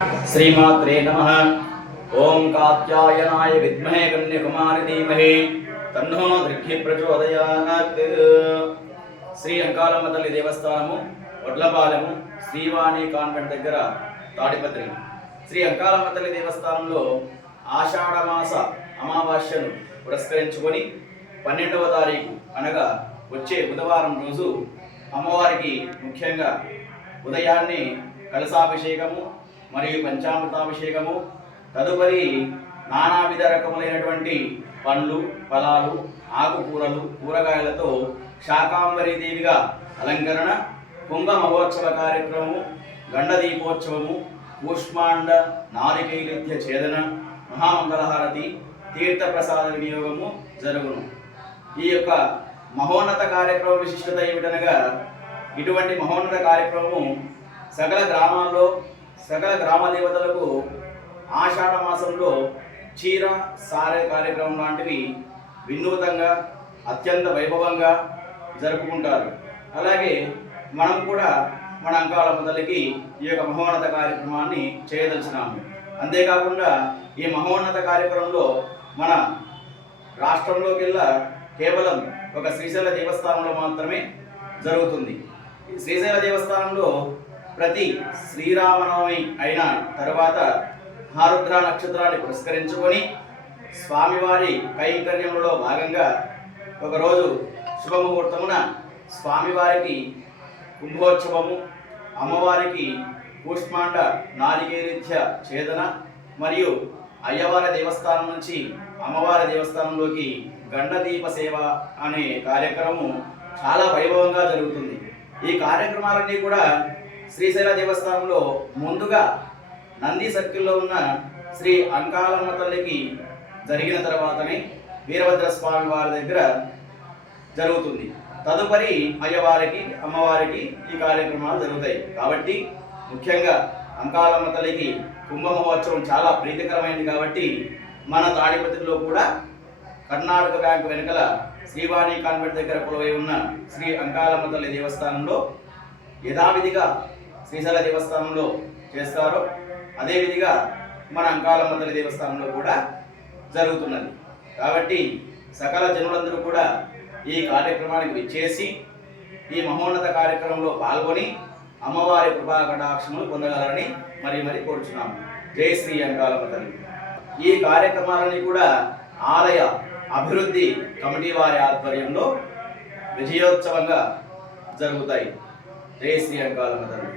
श्रीमात्रे नमः। ओं कात्यायनाय विद्महे कन्याकुमारी धीमहि तन्नो दृग्हि प्रचोदयात्। శ్రీ అంకాలమ్మ తల్లి దేవస్థానము వడ్లపాలెము శ్రీవాణి కాన్వెంట్ దగ్గర తాడిపత్రి. శ్రీ అంకాలమ్మ తల్లి దేవస్థానంలో ఆషాఢమాస అమావాస్యను పురస్కరించుకొని 12వ తారీఖు అనగా వచ్చే బుధవారం రోజు అమ్మవారికి ముఖ్యంగా ఉదయాన్నే కలశాభిషేకము మరియు పంచామృతాభిషేకము, తదుపరి నానావిధ రకములైనటువంటి పండ్లు, ఫలాలు, ఆకుకూరలు, కూరగాయలతో శాకాంబరీ దేవిగా అలంకరణ, కుంభ మహోత్సవ కార్యక్రమము, గండ దీపోత్సవము, కూష్మాండ నారికైలిత్య ఛేదన, మహామంగళహారతి, తీర్థప్రసాద వినియోగము జరుగును. ఈ యొక్క మహోన్నత కార్యక్రమ విశిష్టత ఏమిటనగా, ఇటువంటి మహోన్నత కార్యక్రమము సకల గ్రామాల్లో సకల గ్రామ దేవతలకు ఆషాఢ మాసంలో చీర సారే కార్యక్రమం లాంటివి వినూతంగా అత్యంత వైభవంగా జరుపుకుంటారు. అలాగే మనం కూడా మన అంకాలమ్మ తల్లికి ఈ యొక్క మహోన్నత కార్యక్రమాన్ని చేయదలిచినాము. అంతేకాకుండా ఈ మహోన్నత కార్యక్రమంలో మన రాష్ట్రంలోకెల్లా కేవలం ఒక శ్రీశైల దేవస్థానంలో మాత్రమే జరుగుతుంది. ఈ శ్రీశైల దేవస్థానంలో ప్రతి శ్రీరామనవమి అయిన తర్వాత ఆరుద్ర నక్షత్రాన్ని పురస్కరించుకొని స్వామివారి కైంకర్యములో భాగంగా ఒకరోజు శుభముహూర్తమున స్వామివారికి కుంభోత్సవము, అమ్మవారికి కూష్మాండ నారికేరిత్య ఛేదన మరియు అయ్యవారి దేవస్థానం నుంచి అమ్మవారి దేవస్థానంలోకి గండదీప సేవ అనే కార్యక్రమం చాలా వైభవంగా జరుగుతుంది. ఈ కార్యక్రమాలన్నీ కూడా శ్రీశైల దేవస్థానంలో ముందుగా నంది సర్కిల్లో ఉన్న శ్రీ అంకాలమ్మ తల్లికి జరిగిన తర్వాతనే వీరభద్ర స్వామి వారి దగ్గర జరుగుతుంది. తదుపరి అయ్యవారికి అమ్మవారికి ఈ కార్యక్రమాలు జరుగుతాయి. కాబట్టి ముఖ్యంగా అంకాలమ్మ తల్లికి కుంభ మహోత్సవం చాలా ప్రీతికరమైనది. కాబట్టి మన తాడిపత్రిలో కూడా కర్ణాటక బ్యాంకు వెనుకల శ్రీవాణి కాన్వెంట్ దగ్గర కొలువై ఉన్న శ్రీ అంకాలమ్మ తల్లి దేవస్థానంలో యథావిధిగా శ్రీశైల దేవస్థానంలో చేస్తారో అదేవిధిగా మన అంకాలమ్మ తల్లి దేవస్థానంలో కూడా జరుగుతున్నది. కాబట్టి సకల జనులందరూ కూడా ఈ కార్యక్రమానికి విచ్చేసి ఈ మహోన్నత కార్యక్రమంలో పాల్గొని అమ్మవారి కృపా కటాక్షములు పొందగలరని మరి కోరుచున్నాము. జై శ్రీ అంకాలమ్మ తల్లి. ఈ కార్యక్రమాలని కూడా ఆలయ అభివృద్ధి కమిటీ వారి ఆధ్వర్యంలో విజయోత్సవంగా జరుగుతాయి. జై శ్రీ అంకాలమ్మ తల్లి.